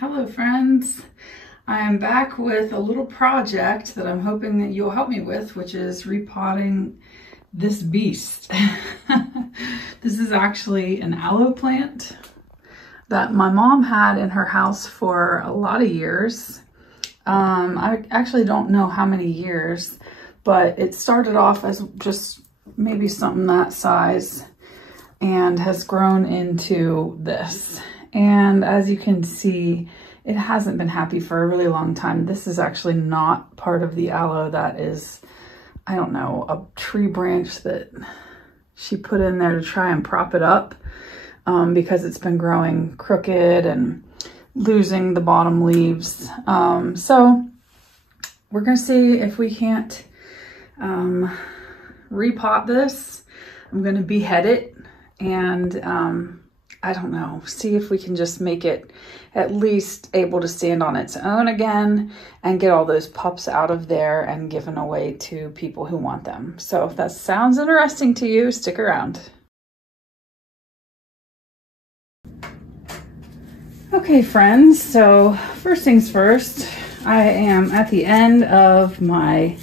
Hello friends, I am back with a little project that I'm hoping that you'll help me with, which is repotting this beast. This is actually an aloe plant that my mom had in her house for a lot of years. I actually don't know how many years, but it started off as just maybe something that size and has grown into this. And as you can see, it hasn't been happy for a really long time. This is actually not part of the aloe. That is, I don't know, a tree branch that she put in there to try and prop it up because it's been growing crooked and losing the bottom leaves. So we're gonna see if we can't repot this. I'm gonna behead it and I don't know, see if we can just make it at least able to stand on its own again and get all those pups out of there and given away to people who want them. So if that sounds interesting to you, stick around. Okay friends, so first things first, I am at the end of my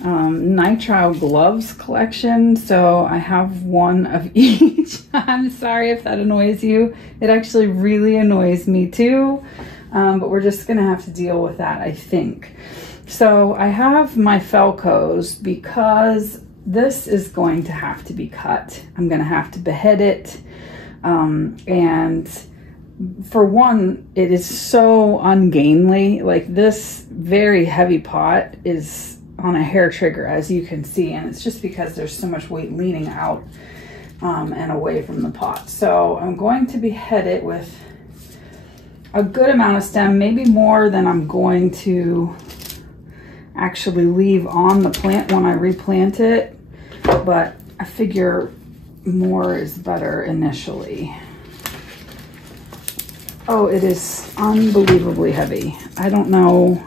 nitrile gloves collection, so I have one of each. I'm sorry if that annoys you. It actually really annoys me too, but we're just gonna have to deal with that, I think. So I have my Felcos because this is going to have to be cut. I'm gonna have to behead it, and for one, it is so ungainly. Like, this very heavy pot is on a hair trigger, as you can see, and it's just because there's so much weight leaning out and away from the pot. So I'm going to behead it with a good amount of stem, maybe more than I'm going to actually leave on the plant when I replant it, but I figure more is better initially. Oh, it is unbelievably heavy. I don't know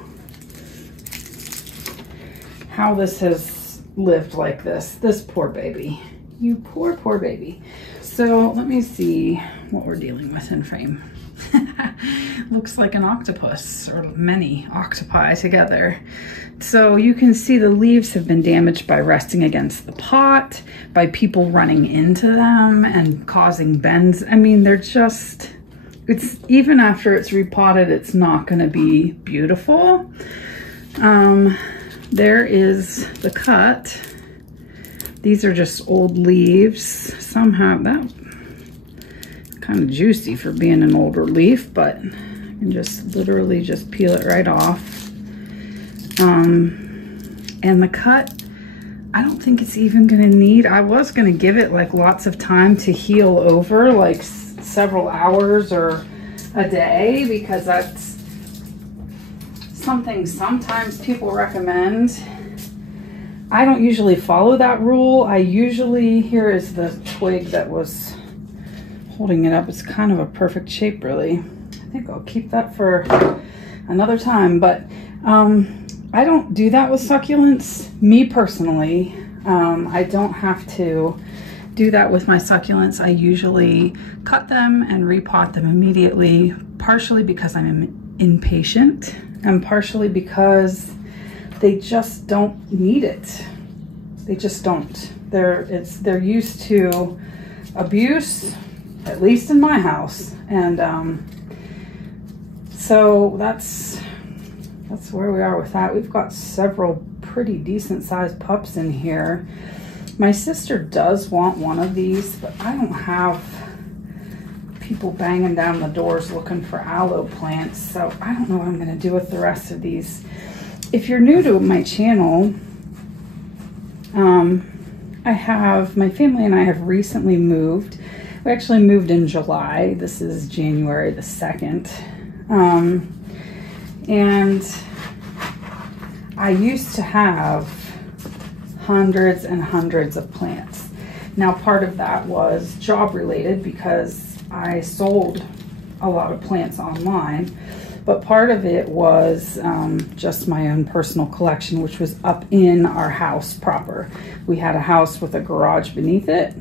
how this has lived like this. This poor baby. You poor baby. So let me see what we're dealing with in frame. Looks like an octopus, or many octopi together. So you can see the leaves have been damaged by resting against the pot, by people running into them and causing bends. I mean, they're just, it's, even after it's repotted, it's not gonna be beautiful. There is the cut. These are just old leaves. Some have that kind of juicy for being an older leaf, but you can just literally just peel it right off. And the cut, I don't think it's even gonna need, I was gonna give it like lots of time to heal over, like several hours or a day, because that's something sometimes people recommend. I don't usually follow that rule. I usually, here is the twig that was holding it up. It's kind of a perfect shape, really. I think I'll keep that for another time, but I don't do that with succulents. Me personally, I don't have to do that with my succulents. I usually cut them and repot them immediately, partially because I'm impatient and partially because they just don't need it. They just don't. They're used to abuse, at least in my house, and so that's where we are with that. We've got several pretty decent sized pups in here. My sister does want one of these, but I don't have people banging down the doors looking for aloe plants, so I don't know what I'm gonna do with the rest of these. If you're new to my channel, my family and I have recently moved. We actually moved in July. This is January the 2nd. And I used to have hundreds and hundreds of plants. Now, part of that was job related because I sold a lot of plants online, but part of it was just my own personal collection, which was up in our house proper. We had a house with a garage beneath it,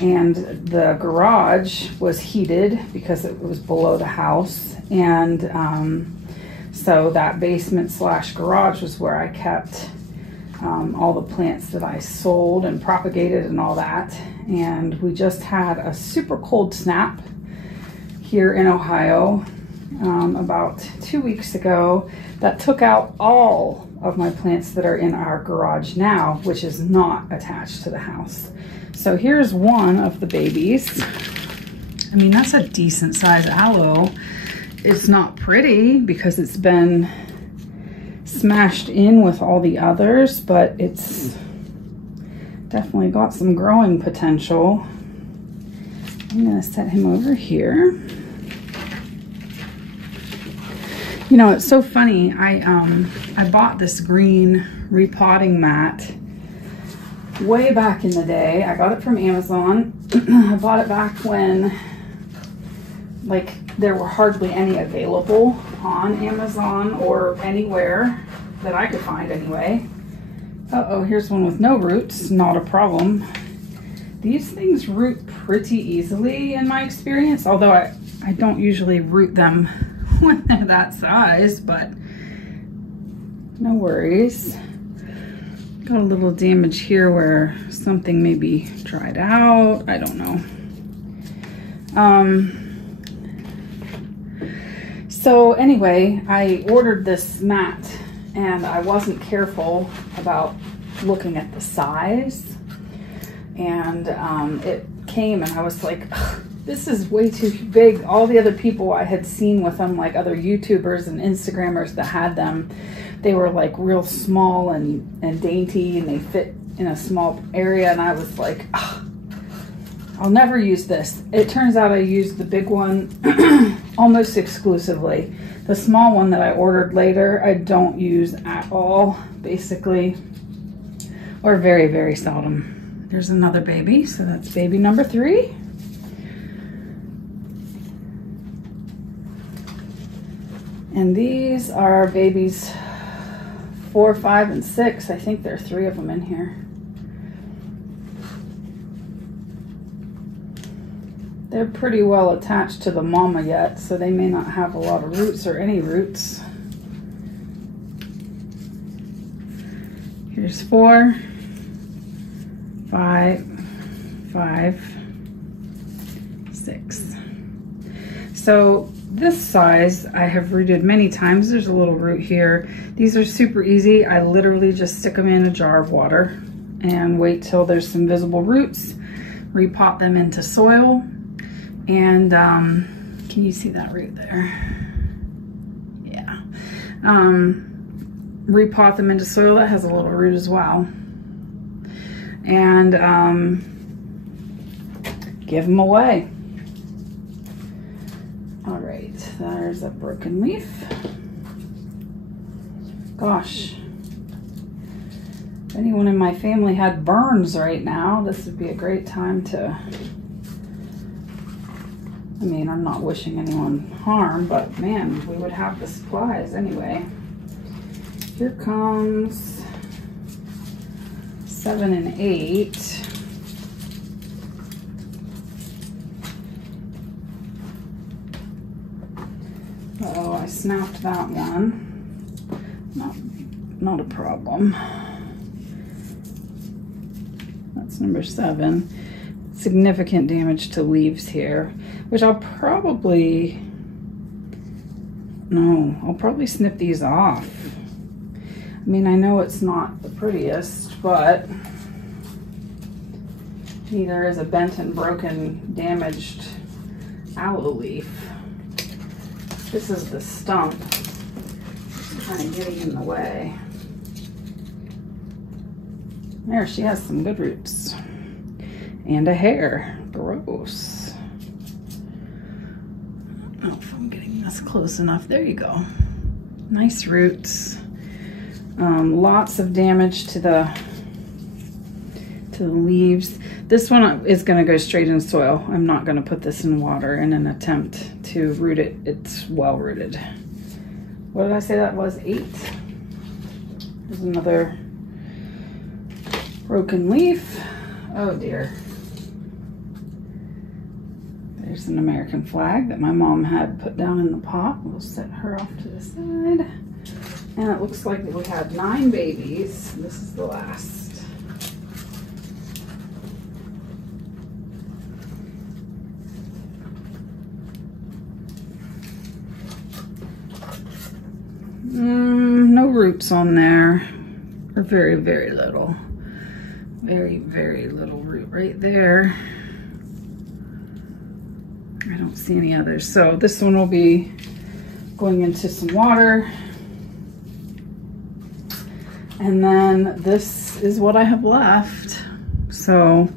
and the garage was heated because it was below the house. And so that basement slash garage was where I kept all the plants that I sold and propagated and all that. And we just had a super cold snap here in Ohio about 2 weeks ago that took out all of my plants that are in our garage now, which is not attached to the house. So here's one of the babies. I mean, that's a decent size aloe. It's not pretty because it's been smashed in with all the others, but it's definitely got some growing potential. I'm gonna set him over here. You know, it's so funny. I bought this green repotting mat way back in the day. I got it from Amazon. I bought it back when, like, there were hardly any available on Amazon or anywhere that I could find anyway. Uh-oh, here's one with no roots. Not a problem. These things root pretty easily in my experience, although I don't usually root them when they're that size, but no worries. Got a little damage here where something maybe dried out. I don't know. So anyway, I ordered this mat and I wasn't careful about looking at the size. And it came and I was like, this is way too big. All the other people I had seen with them, like other YouTubers and Instagrammers that had them, they were like real small and dainty, and they fit in a small area. And I was like, I'll never use this. It turns out I used the big one almost exclusively. The small one that I ordered later, I don't use at all, basically, or very, very seldom. There's another baby, so that's baby number 3. And these are babies 4, 5, and 6. I think there are 3 of them in here. They're pretty well attached to the mama yet, so they may not have a lot of roots or any roots. Here's 4, 5, 5, 6. So this size I have rooted many times. There's a little root here. These are super easy. I literally just stick them in a jar of water and wait till there's some visible roots, repot them into soil, and can you see that root there? Yeah. Repot them into soil. That has a little root as well. And give them away. All right, there's a broken leaf. Gosh, if anyone in my family had burns right now, this would be a great time to, I mean, I'm not wishing anyone harm, but man, we would have the supplies anyway. Here comes 7 and 8. Uh-oh, I snapped that one. Not a problem. That's number 7. Significant damage to leaves here, which I'll probably snip these off. I mean, I know it's not the prettiest, but neither is a bent and broken, damaged aloe leaf. This is the stump. Just kind of getting in the way. There, she has some good roots. And a hair. Gross. I don't know if I'm getting this close enough. There you go. Nice roots. Lots of damage to the leaves. This one is going to go straight in soil. I'm not going to put this in water in an attempt to root it. It's well rooted. What did I say that was? 8. There's another broken leaf. Oh dear. There's an American flag that my mom had put down in the pot. We'll set her off to the side. And it looks like we had 9 babies. This is the last. No roots on there, or very, very little. Very, very little root right there. I don't see any others. So this one will be going into some water. And then this is what I have left. So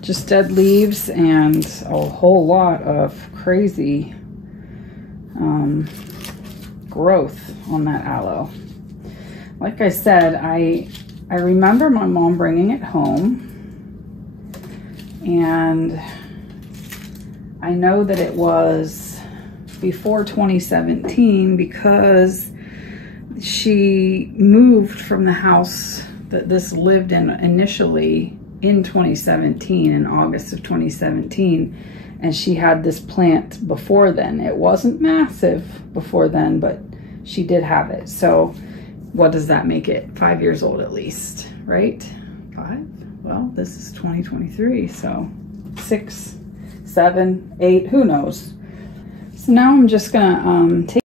just dead leaves and a whole lot of crazy growth on that aloe. Like I said, I remember my mom bringing it home, and I know that it was before 2017 because she moved from the house that this lived in initially in 2017, in August of 2017, and she had this plant before then. It wasn't massive before then, but she did have it. So what does that make it? 5 years old at least, right? 5? Well, this is 2023, so 6, 7, 8, who knows? So now I'm just gonna take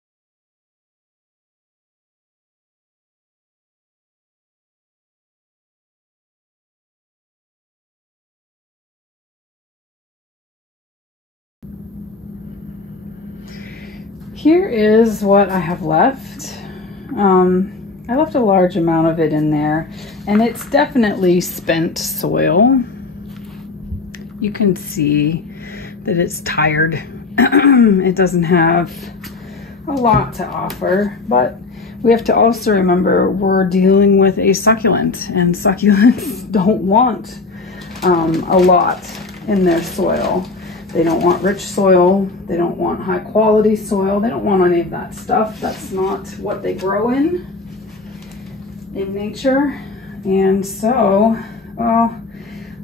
Here is what I have left. I left a large amount of it in there, and it's definitely spent soil. You can see that it's tired. It doesn't have a lot to offer, but we have to also remember we're dealing with a succulent, and succulents don't want a lot in their soil. They don't want rich soil. They don't want high quality soil. They don't want any of that stuff. That's not what they grow in nature. And so, well,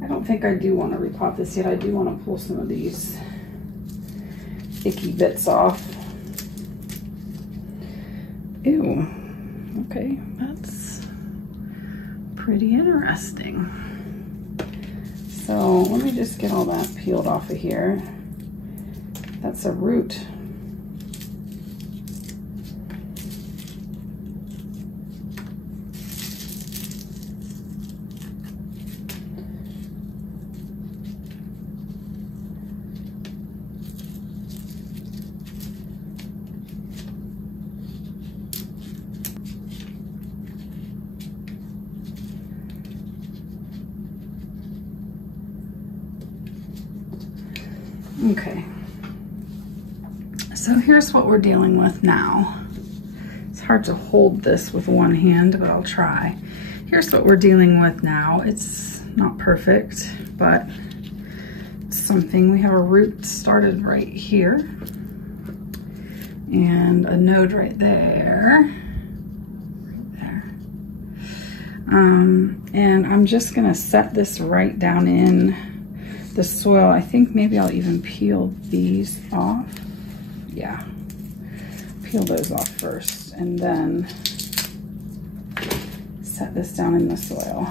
I don't think I do want to repot this yet. I do want to pull some of these icky bits off. Ew. Okay, that's pretty interesting. So let me just get all that peeled off of here. That's a root. Okay, so here's what we're dealing with now. It's hard to hold this with one hand, but I'll try. Here's what we're dealing with now. It's not perfect, but it's something. We have a root started right here and a node right there. And I'm just gonna set this right down in the soil. I think maybe I'll even peel these off. Yeah, peel those off first and then set this down in the soil.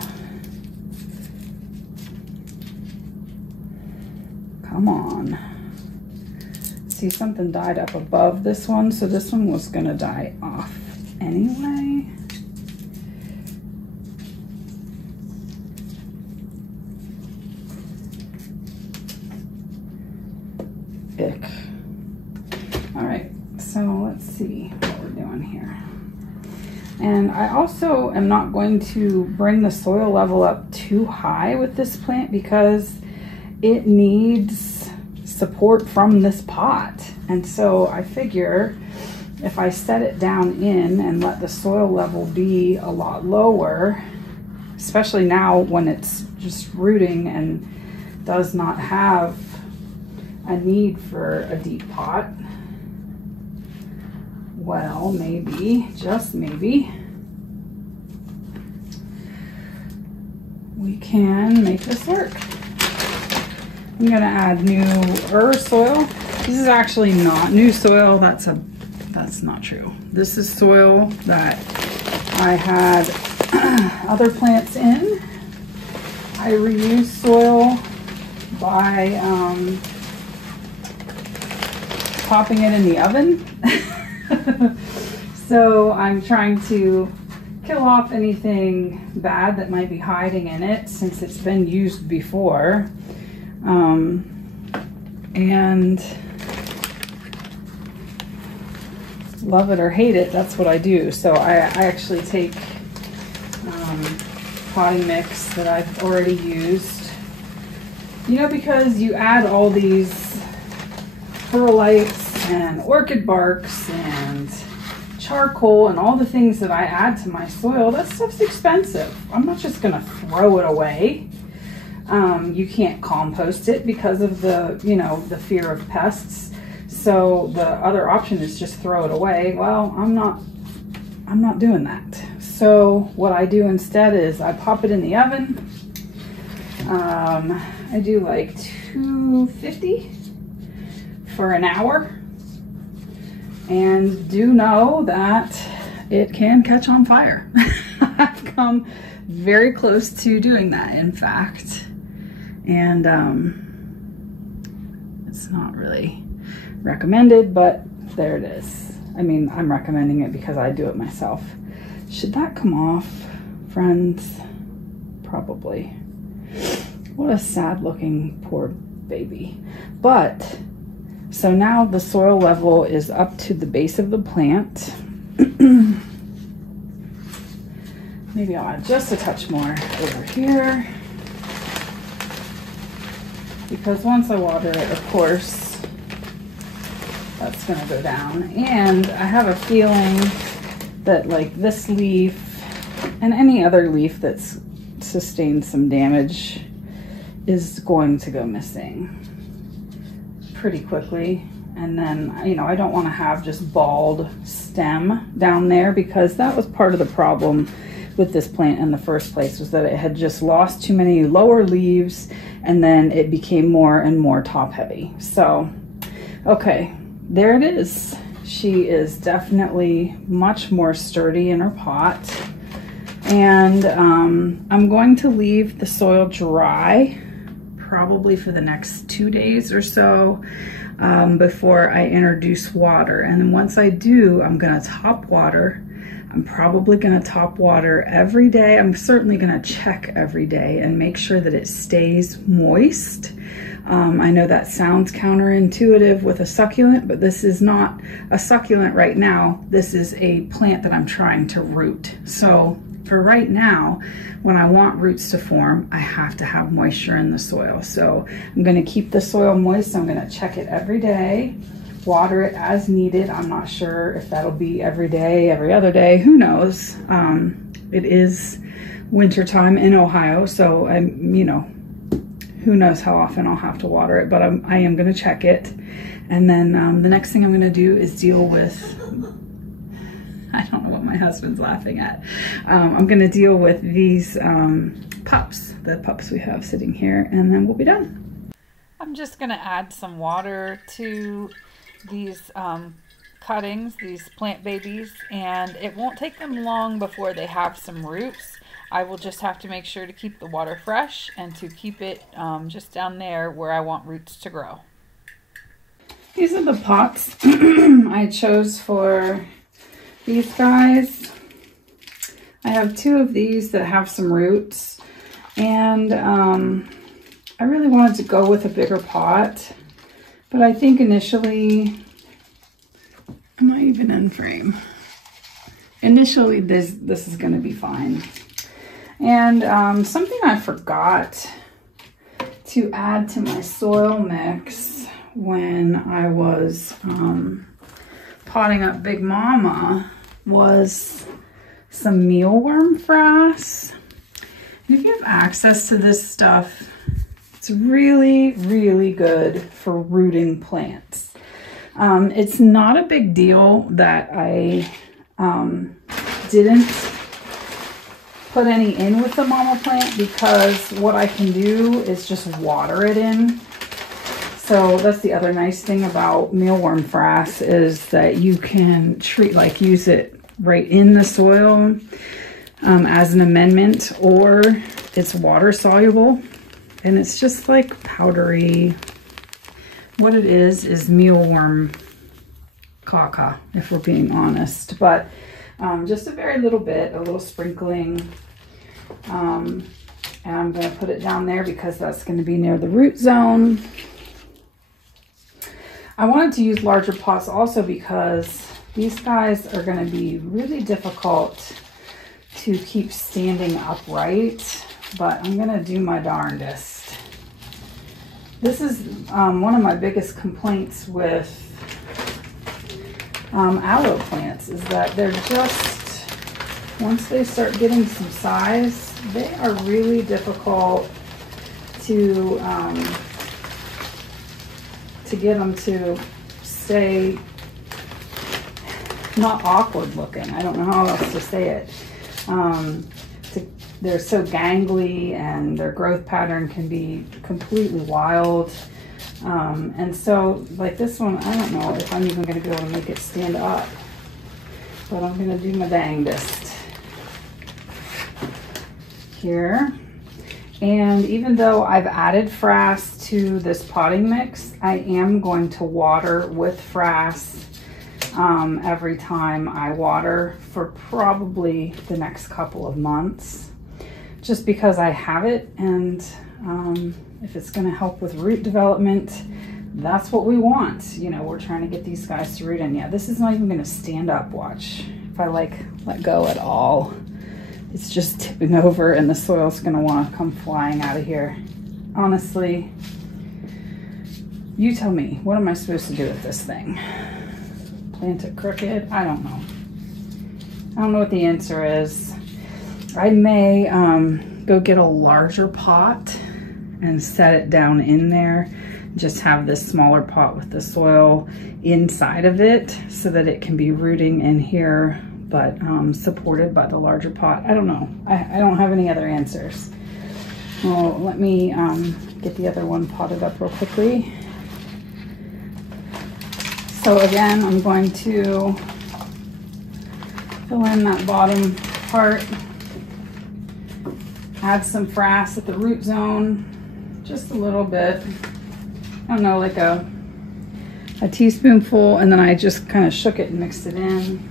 Come on. See, something died up above this one, so this one was gonna die off anyway. Ick. All right, so let's see what we're doing here. And I also am not going to bring the soil level up too high with this plant because it needs support from this pot. And so I figure if I set it down in and let the soil level be a lot lower, especially now when it's just rooting and does not have a need for a deep pot, well, maybe, just maybe, we can make this work. I'm gonna add newer soil. This is actually not new soil. That's not true. This is soil that I had other plants in. I reuse soil by popping it in the oven. So I'm trying to kill off anything bad that might be hiding in it since it's been used before. And love it or hate it, that's what I do. So I actually take potting mix that I've already used. You know, because you add all these perlites and orchid barks and charcoal and all the things that I add to my soil, that stuff's expensive. I'm not just gonna throw it away. You can't compost it because of the, you know, the fear of pests. So the other option is just throw it away. Well, I'm not doing that. So what I do instead is I pop it in the oven. I do like 250 for an hour. And do know that it can catch on fire. I've come very close to doing that, in fact. And it's not really recommended, but there it is. I mean, I'm recommending it because I do it myself. Should that come off, friends? Probably. What a sad looking poor baby. But so now the soil level is up to the base of the plant. Maybe I'll add just a touch more over here, because once I water it, of course, that's gonna go down. And I have a feeling that like this leaf and any other leaf that's sustained some damage is going to go missing pretty quickly. And then, you know, I don't want to have just bald stem down there, because that was part of the problem with this plant in the first place, was that it had just lost too many lower leaves and then it became more and more top heavy. So, okay, there it is. She is definitely much more sturdy in her pot. And I'm going to leave the soil dry probably for the next 2 days or so before I introduce water. And then once I do, I'm gonna top water. I'm probably gonna top water every day. I'm certainly gonna check every day and make sure that it stays moist. I know that sounds counterintuitive with a succulent, but this is not a succulent right now. This is a plant that I'm trying to root. So for right now, when I want roots to form, I have to have moisture in the soil. So I'm gonna keep the soil moist. I'm gonna check it every day, water it as needed. I'm not sure if that'll be every day, every other day, who knows? It is winter time in Ohio, so you know, who knows how often I'll have to water it, but I am gonna check it. And then the next thing I'm gonna do is deal with, I don't know what my husband's laughing at. I'm gonna deal with these pups, the pups we have sitting here, and then we'll be done. I'm just gonna add some water to these cuttings, these plant babies, and it won't take them long before they have some roots. I will just have to make sure to keep the water fresh and to keep it just down there where I want roots to grow. These are the pots I chose for these guys. I have 2 of these that have some roots, and I really wanted to go with a bigger pot, but I think initially, am I even in frame? Initially this is gonna be fine. And something I forgot to add to my soil mix when I was potting up Big Mama was some mealworm frass. And if you have access to this stuff, it's really, really good for rooting plants. It's not a big deal that I didn't put any in with the mama plant, because what I can do is just water it in. So that's the other nice thing about mealworm frass is that you can use it right in the soil as an amendment, or it's water soluble and it's just like powdery. What it is mealworm caca, if we're being honest, but just a very little bit, a little sprinkling. And I'm going to put it down there because that's going to be near the root zone. I wanted to use larger pots also because these guys are going to be really difficult to keep standing upright, but I'm going to do my darndest. This is one of my biggest complaints with aloe plants is that they're just, once they start getting some size, they are really difficult to get them to stay not awkward looking. I don't know how else to say it. They're so gangly and their growth pattern can be completely wild. And so like this one, I don't know if I'm even going to be able to make it stand up, but I'm going to do my dangest here. And even though I've added frass to this potting mix, I am going to water with frass every time I water for probably the next couple of months, just because I have it, and if it's going to help with root development, that's what we want. You know, we're trying to get these guys to root in. Yeah, this is not even going to stand up. Watch. If I like let go at all, it's just tipping over and the soil's going to want to come flying out of here. Honestly, you tell me, what am I supposed to do with this thing? Plant it crooked? I don't know. I don't know what the answer is. I may go get a larger pot and set it down in there. Just have this smaller pot with the soil inside of it so that it can be rooting in here, but supported by the larger pot. I don't know. I don't have any other answers. Well, let me get the other one potted up real quickly. So again, I'm going to fill in that bottom part, add some frass at the root zone, just a little bit. I don't know, like a teaspoonful, and then I just kind of shook it and mixed it in.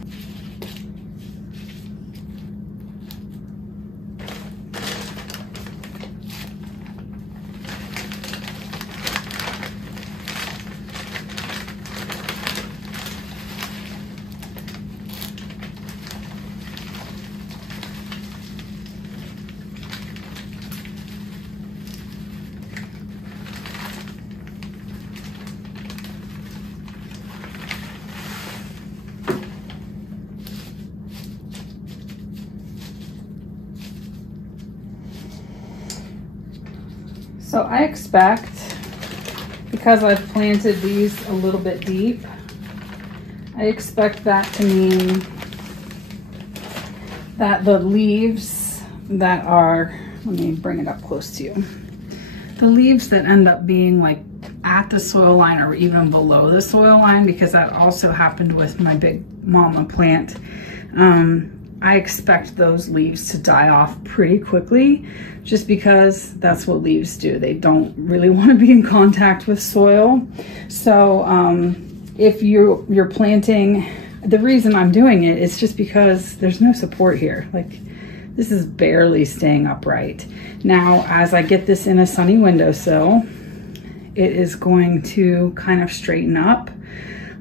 So I expect, because I've planted these a little bit deep, I expect that to mean that the leaves that are, let me bring it up close to you. The leaves that end up being like at the soil line or even below the soil line, because that also happened with my big mama plant, I expect those leaves to die off pretty quickly, just because that's what leaves do. They don't really want to be in contact with soil. So if you're planting, the reason I'm doing it is just because there's no support here. Like, this is barely staying upright. Now, as I get this in a sunny windowsill, it is going to kind of straighten up.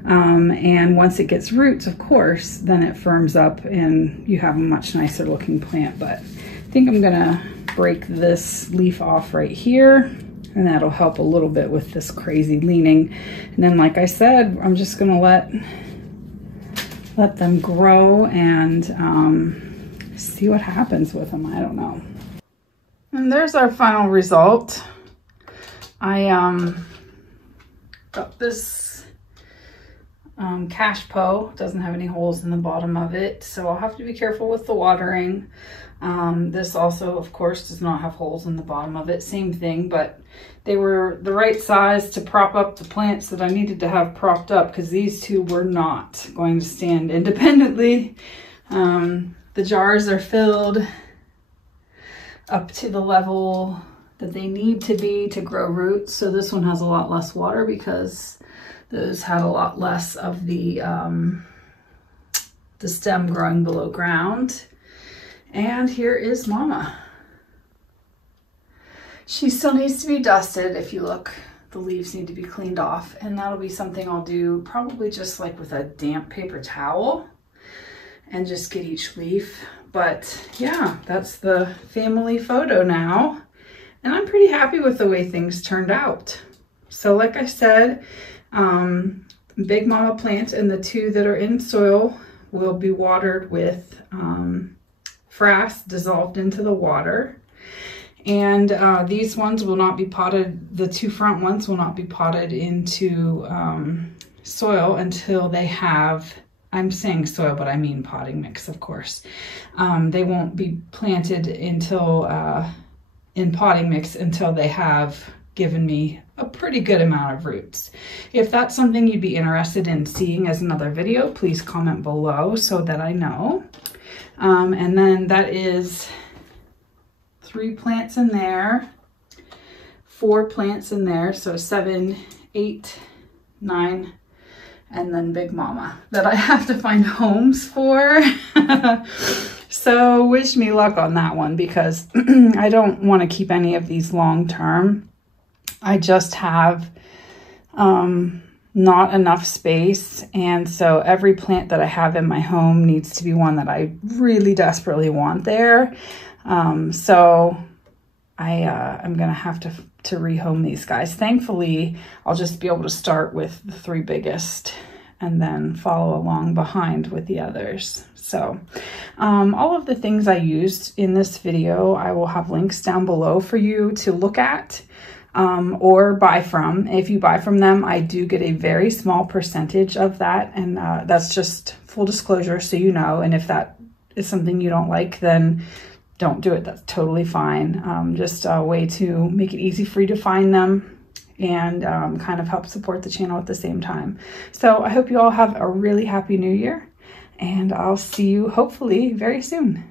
And once it gets roots, of course, then it firms up and you have a much nicer looking plant. But I think I'm gonna break this leaf off right here, and that'll help a little bit with this crazy leaning. And then, like I said, I'm just gonna let them grow and see what happens with them. I don't know. And there's our final result. I got this cash po, doesn't have any holes in the bottom of it, so I'll have to be careful with the watering. This also, of course, does not have holes in the bottom of it, same thing, but they were the right size to prop up the plants that I needed to have propped up, because these two were not going to stand independently. The jars are filled up to the level that they need to be to grow roots, so this one has a lot less water because those had a lot less of the stem growing below ground. And here is Mama. She still needs to be dusted. If you look, the leaves need to be cleaned off, and that'll be something I'll do probably just like with a damp paper towel and just get each leaf. But yeah, that's the family photo now, and I'm pretty happy with the way things turned out. So like I said, Big Mama plant and the two that are in soil will be watered with frass dissolved into the water. And these ones will not be potted, the two front ones will not be potted into soil until they have, I'm saying soil, but I mean potting mix, of course. They won't be planted until in potting mix until they have given me a pretty good amount of roots. If that's something you'd be interested in seeing as another video, please comment below so that I know. And then that is 3 plants in there, 4 plants in there, so 7, 8, 9, and then Big Mama that I have to find homes for. So wish me luck on that one, because I don't want to keep any of these long term. I just have not enough space, and so every plant that I have in my home needs to be one that I really desperately want there. So I'm gonna have to rehome these guys. Thankfully, I'll just be able to start with the 3 biggest and then follow along behind with the others. So all of the things I used in this video, I will have links down below for you to look at or buy from. If you buy from them, I do get a very small percentage of that, and that's just full disclosure, so you know. And if that is something you don't like, then don't do it. That's totally fine. Just a way to make it easy for you to find them and kind of help support the channel at the same time. So I hope you all have a really happy new year, and I'll see you hopefully very soon.